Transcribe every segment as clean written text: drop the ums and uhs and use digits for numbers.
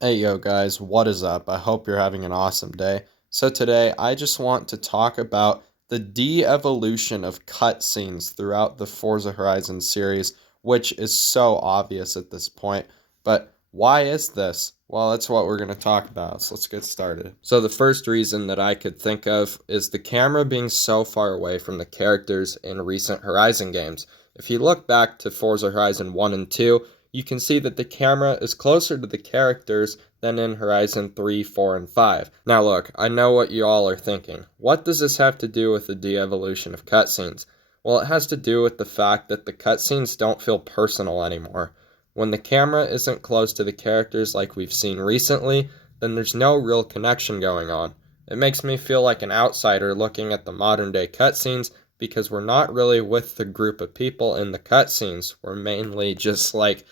Hey yo guys, what is up? I hope you're having an awesome day. So today I just want to talk about the de-evolution of cutscenes throughout the Forza Horizon series, which is so obvious at this point. But why is this? Well, that's what we're going to talk about. So let's get started. So the first reason that I could think of is the camera being so far away from the characters in recent Horizon games. If you look back to Forza Horizon 1 and 2, you can see that the camera is closer to the characters than in Horizon 3, 4, and 5. Now look, I know what you all are thinking. What does this have to do with the de-evolution of cutscenes? Well, it has to do with the fact that the cutscenes don't feel personal anymore. When the camera isn't close to the characters like we've seen recently, then there's no real connection going on. It makes me feel like an outsider looking at the modern day cutscenes because we're not really with the group of people in the cutscenes. We're mainly just like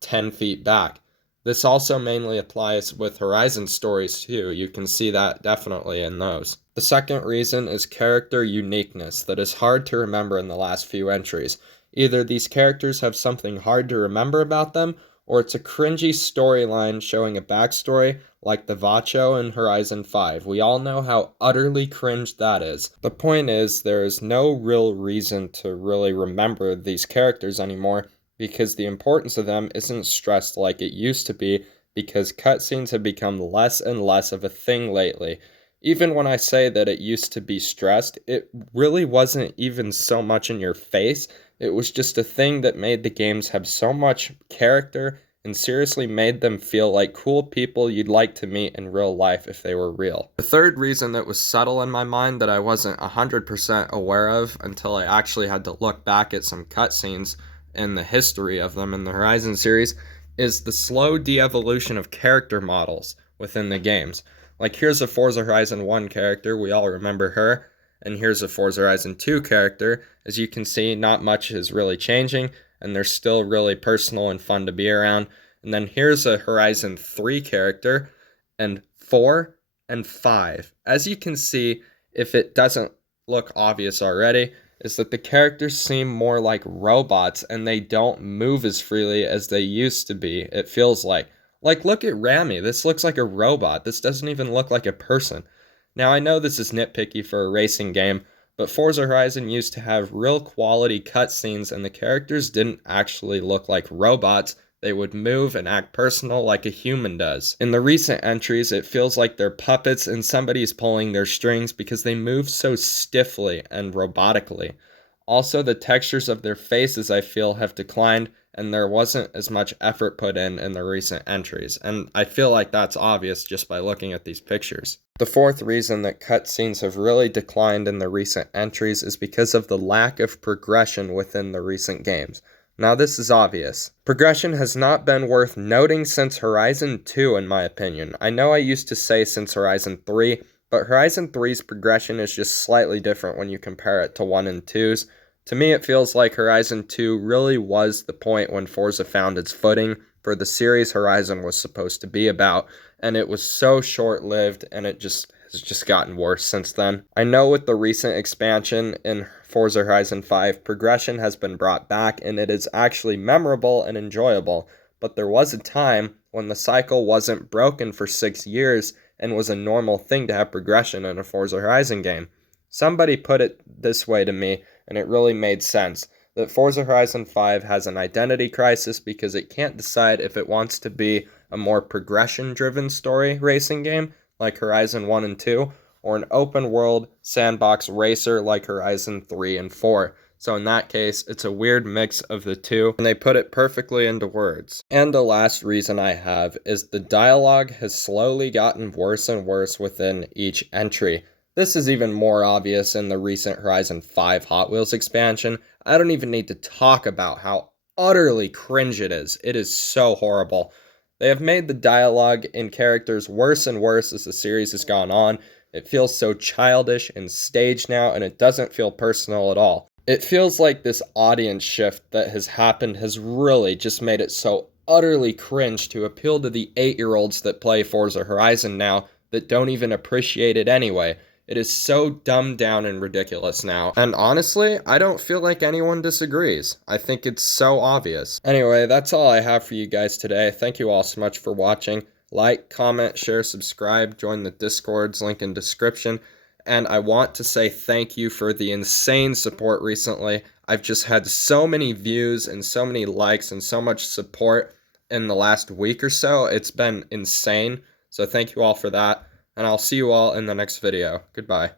10 feet back. This also mainly applies with Horizon stories too. You can see that definitely in those. The second reason is character uniqueness that is hard to remember in the last few entries. Either these characters have something hard to remember about them, or it's a cringy storyline showing a backstory like the Vacho in Horizon 5. We all know how utterly cringe that is. The point is, there is no real reason to really remember these characters anymore because the importance of them isn't stressed like it used to be because cutscenes have become less and less of a thing lately. Even when I say that it used to be stressed, it really wasn't even so much in your face. It was just a thing that made the games have so much character and seriously made them feel like cool people you'd like to meet in real life if they were real. The third reason that was subtle in my mind that I wasn't 100% aware of until I actually had to look back at some cutscenes in the history of them in the Horizon series is the slow de-evolution of character models within the games. Like here's a Forza Horizon 1 character, we all remember her, and here's a Forza Horizon 2 character. As you can see, not much is really changing, and they're still really personal and fun to be around. And then here's a Horizon 3 character, and 4 and 5. As you can see, if it doesn't look obvious already, is that the characters seem more like robots and they don't move as freely as they used to be, it feels like. Like, look at Rami. This looks like a robot. This doesn't even look like a person. Now, I know this is nitpicky for a racing game, but Forza Horizon used to have real quality cutscenes and the characters didn't actually look like robots. They would move and act personal like a human does. In the recent entries, it feels like they're puppets and somebody's pulling their strings because they move so stiffly and robotically. Also, the textures of their faces, I feel, have declined, and there wasn't as much effort put in the recent entries. And I feel like that's obvious just by looking at these pictures. The fourth reason that cutscenes have really declined in the recent entries is because of the lack of progression within the recent games. Now, this is obvious. Progression has not been worth noting since Horizon 2, in my opinion. I know I used to say since Horizon 3, but Horizon 3's progression is just slightly different when you compare it to 1 and 2's. To me, it feels like Horizon 2 really was the point when Forza found its footing for the series Horizon was supposed to be about, and it was so short-lived, and it just has just gotten worse since then. I know with the recent expansion in Forza Horizon 5, progression has been brought back, and it is actually memorable and enjoyable, but there was a time when the cycle wasn't broken for 6 years, and was a normal thing to have progression in a Forza Horizon game. Somebody put it this way to me, and it really made sense, that Forza Horizon 5 has an identity crisis because it can't decide if it wants to be a more progression-driven story racing game, like Horizon 1 and 2, or an open-world sandbox racer like Horizon 3 and 4. So in that case, it's a weird mix of the two, and they put it perfectly into words. And the last reason I have is the dialogue has slowly gotten worse and worse within each entry. This is even more obvious in the recent Horizon 5 Hot Wheels expansion. I don't even need to talk about how utterly cringe it is. It is so horrible. They have made the dialogue in characters worse and worse as the series has gone on. It feels so childish and staged now, and it doesn't feel personal at all. It feels like this audience shift that has happened has really just made it so utterly cringe to appeal to the 8-year-olds that play Forza Horizon now that don't even appreciate it anyway. It is so dumbed down and ridiculous now. And honestly, I don't feel like anyone disagrees. I think it's so obvious. Anyway, that's all I have for you guys today. Thank you all so much for watching. Like, comment, share, subscribe, join the Discord's link in description. And I want to say thank you for the insane support recently. I've just had so many views and so many likes and so much support in the last week or so. It's been insane. So thank you all for that. And I'll see you all in the next video. Goodbye.